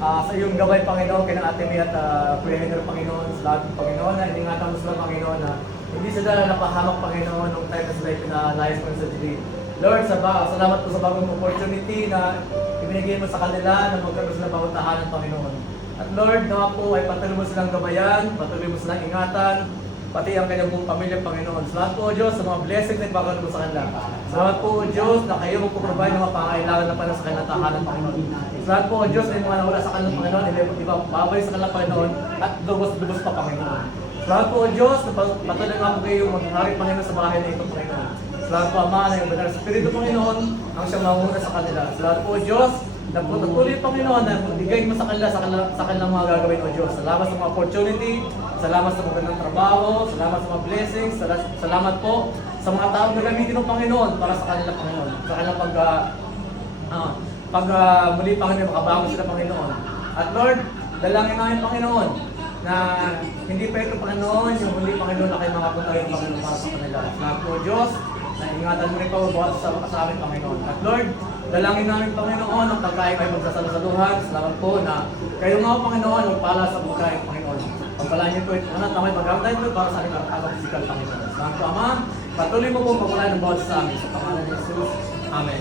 sa iyong gabay, Panginoon, kay Ate May at Kuya Henry, Panginoon, sa lahat ng Panginoon, na iningatan mo sila, Panginoon, na hindi sila napahamak, Panginoon, nung time na sila pinalayas mo sa dilim. Lord, salamat po sa bagong opportunity na ibinigay mo sa kanila na magkaroon sila bagong tahanan, Panginoon. At Lord, nawa po ay patuloy mo silang gabayan, patuloy mo silang ingatan, pati ang kanyang buong pamilya, Panginoon. Salamat po, O Diyos, sa mga blessings na ipagkaroon mo sa kanila. Salamat po, O Diyos, na kayo magpaprovide ng mga pangailangan na para sa kanilang tahanan, Panginoon. Salamat po, O Diyos, na yung mga nawala sa kanilang Panginoon, babalik sa kanilang Panginoon, at lubos-lubos pa, Panginoon. Salamat po, O Diyos, na patuloy nga po kayo mag-hari, Panginoon, sa bahay na ito, Panginoon. Salamat po, Ama, na yung banal sa Espiritu, Panginoon, ang siyang mamuna sa kanila. Salamat po, O Diyos, na patuloy, Panginoon, na magbigay mo sa kanilang mga gagawin, O Diyos. Salamat sa mga opportunity, salamat sa magandang trabaho, salamat sa mga blessings, salamat po sa mga taong gagamitin ng Panginoon para sa kanila, Panginoon. Sa kanilang muli, Panginoon, makabago sila, Panginoon. At Lord, dalangin namin, Panginoon, na hindi pa ito, Panginoon, yung muli, Panginoon, na kayo mga puntahin, Panginoon, para sa kanila. Salamat po, Diyos, na ingatan mo rin po buhat sa amin, Panginoon. At Lord, dalangin namin, Panginoon, ang pagkain kayo magsasalusaluhan. Salamat po na kayo nga, Panginoon, magpala sa pagkain, Panginoon. Pagpalaan niyo po ito, anak, na may pagkakamay ito para sa ating kapag physical, Panginoon. Salamat po, Ama. Patuloy mo po pagpalaan ng bawat sa amin. Sa pangalan ni Jesus. Amen.